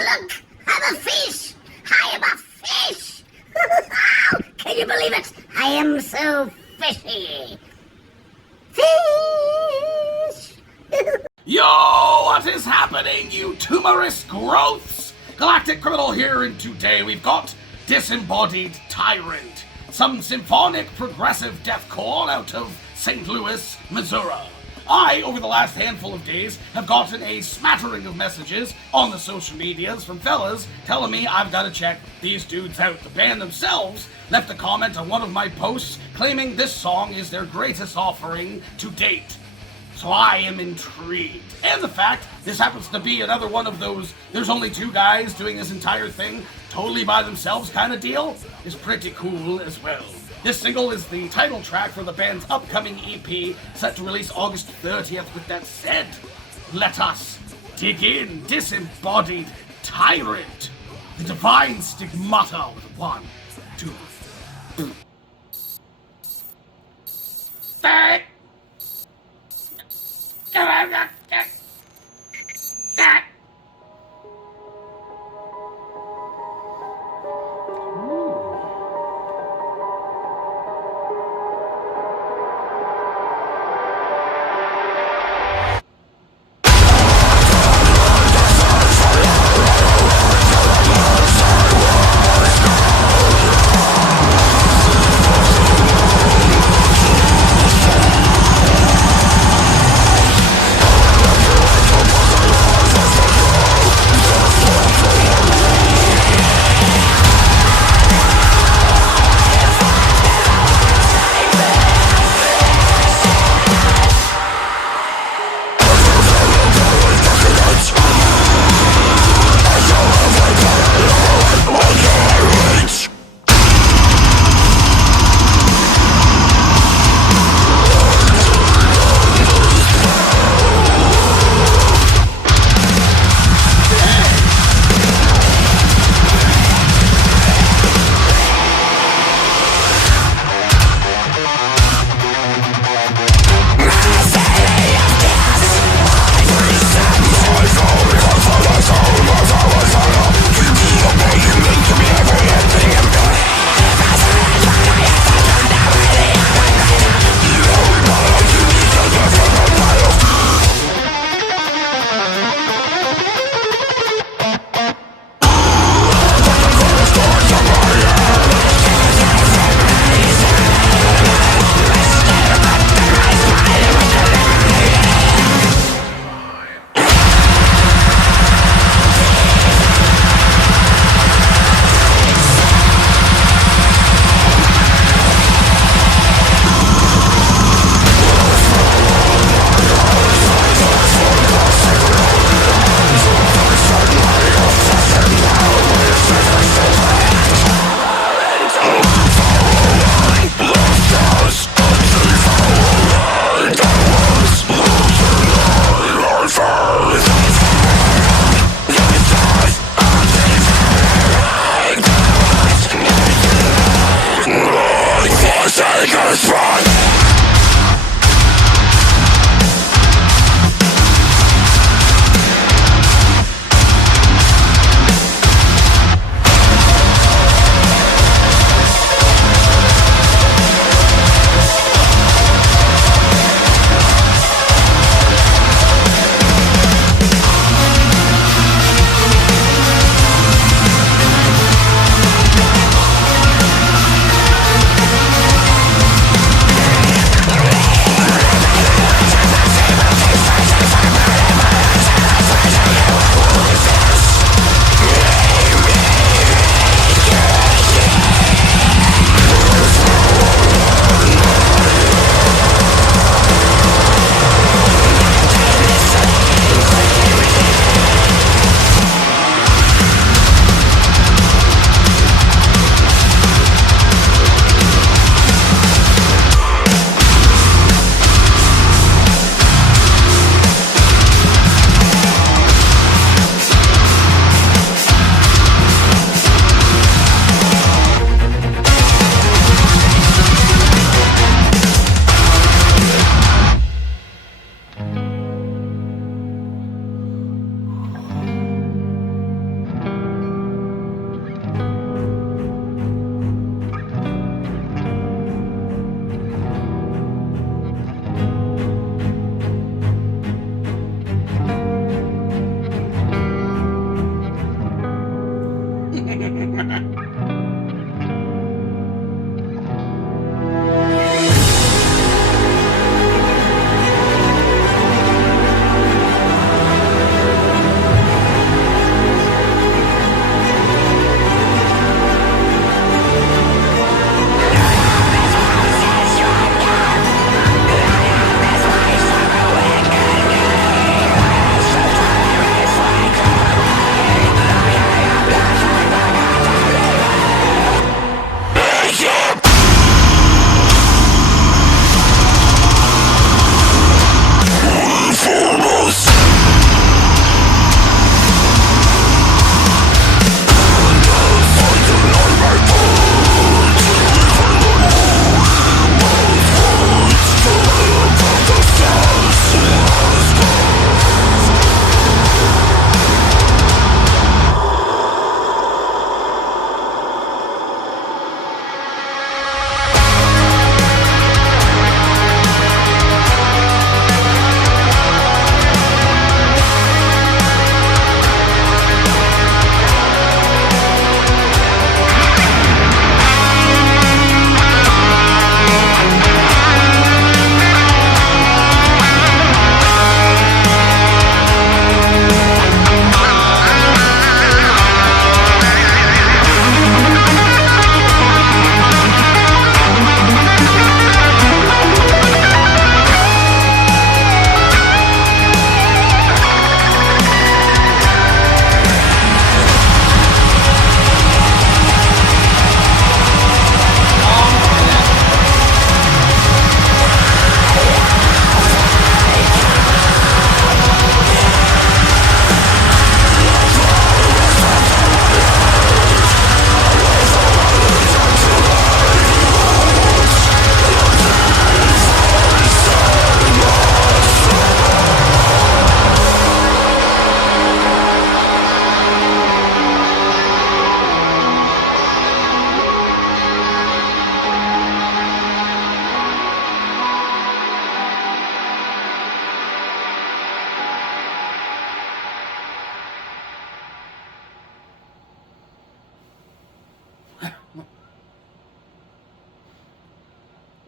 look! I'm a fish! I am a fish! Can you believe it? I am so fishy! Fish! Yo, what is happening, you tumorous growths? Galactic Criminal here, and today we've got Disembodied Tyrant, some symphonic progressive deathcore out of St. Louis, Missouri. I, over the last handful of days, have gotten a smattering of messages on the social medias from fellas telling me I've got to check these dudes out. The band themselves left a comment on one of my posts claiming this song is their greatest offering to date. So I am intrigued. And the fact this happens to be another one of those there's only two guys doing this entire thing totally by themselves kind of deal is pretty cool as well. This single is the title track for the band's upcoming EP, set to release August 30th. With that said, let us dig in. Disembodied Tyrant, the divine Stigmata with 1, 2, 3.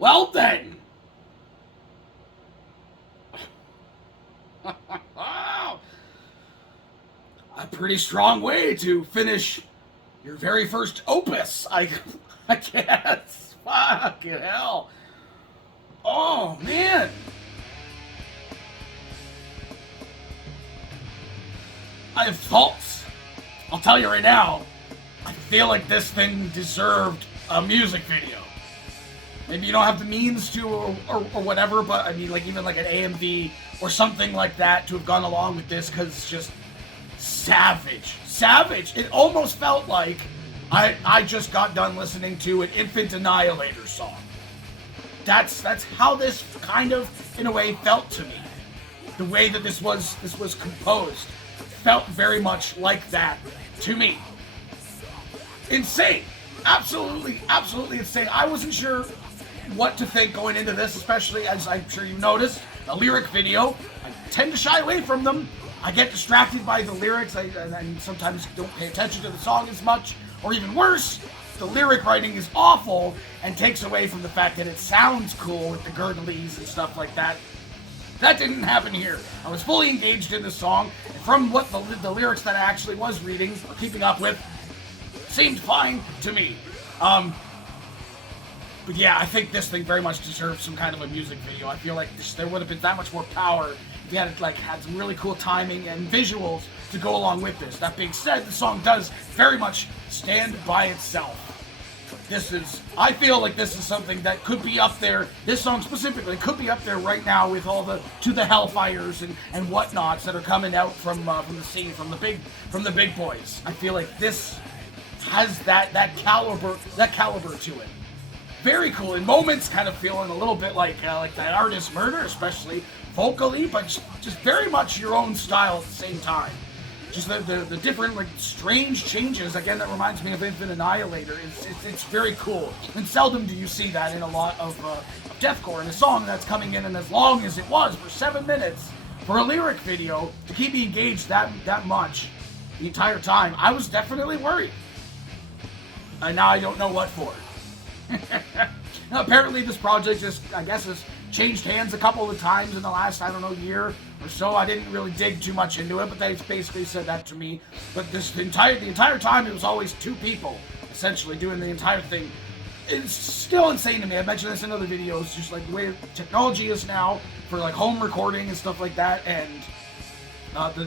Well then. A pretty strong way to finish your very first opus, I guess. Fucking hell. Oh, man. I have thoughts. I'll tell you right now, I feel like this thing deserved a music video. Maybe you don't have the means to or whatever, but I mean, like, even like an AMV or something like that to have gone along with this, because it's just savage. Savage. It almost felt like I just got done listening to an Infant Annihilator song. That's how this kind of, in a way, felt to me. The way that this was composed felt very much like that to me. Insane. Absolutely insane. I wasn't sure what to think going into this, especially as I'm sure you noticed, the lyric video. I tend to shy away from them. I get distracted by the lyrics. I sometimes don't pay attention to the song as much, or even worse, the lyric writing is awful and takes away from the fact that it sounds cool with the gurglies and stuff like that. That didn't happen here. I was fully engaged in the song, and from what the lyrics that I actually was reading or keeping up with seemed fine to me. But yeah, I think this thing very much deserves some kind of a music video. I feel like there would have been that much more power if you had some really cool timing and visuals to go along with this. That being said, the song does very much stand by itself. I feel like this is something that could be up there. This song specifically could be up there right now with all the To the Hellfires and whatnots that are coming out from the scene, from the big boys. I feel like this has that caliber to it. Very cool. In moments, kind of feeling a little bit like that Artist Murder, especially vocally, but just very much your own style at the same time. Just the different, like, strange changes, again, that reminds me of Infant Annihilator. It's very cool. And seldom do you see that in a lot of deathcore. In a song that's coming in, and as long as it was, for 7 minutes, for a lyric video, to keep me engaged that much the entire time, I was definitely worried. And now I don't know what for. Now, apparently this project has changed hands a couple of times in the last, year or so. I didn't really dig too much into it, but they basically said that to me. But the entire time, it was always 2 people, essentially, doing the entire thing. It's still insane to me. I've mentioned this in other videos, just like the way technology is now for like home recording and stuff like that, and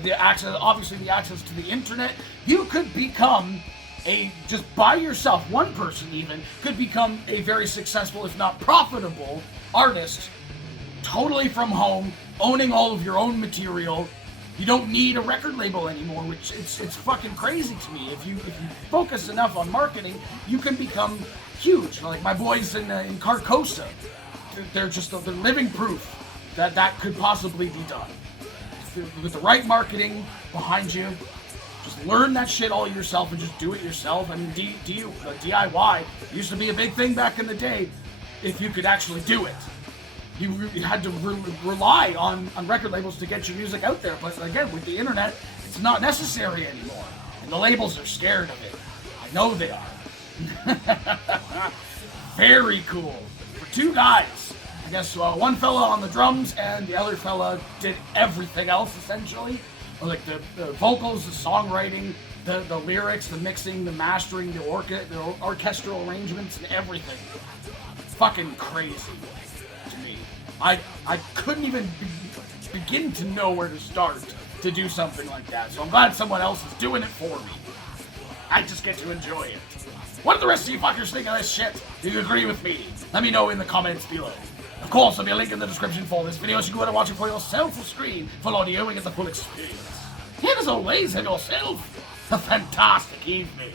the access to the internet. You could become just by yourself, one person even, could become a very successful, if not profitable, artist, totally from home, owning all of your own material. You don't need a record label anymore, which it's fucking crazy to me. If you focus enough on marketing, you can become huge. Like my boys in Carcosa, they're living proof that could possibly be done. With the right marketing behind you, just learn that shit all yourself and just do it yourself. I mean, DIY used to be a big thing back in the day. If you could actually do it, you had to rely on record labels to get your music out there. But again, with the internet, it's not necessary anymore, and the labels are scared of it. I know they are. Very cool. For 2 guys, I guess one fella on the drums and the other fella did everything else essentially. Like the vocals, the songwriting, the lyrics, the mixing, the mastering, the orchestral arrangements, and everything. Fucking crazy to me. I couldn't even begin to know where to start to do something like that. So I'm glad someone else is doing it for me. I just get to enjoy it. What do the rest of you fuckers think of this shit? Do you agree with me? Let me know in the comments below. Of course, there'll be a link in the description for this video so you can go and watch it for yourself full screen, full audio, and get the full experience. And as always, have yourself a fantastic evening.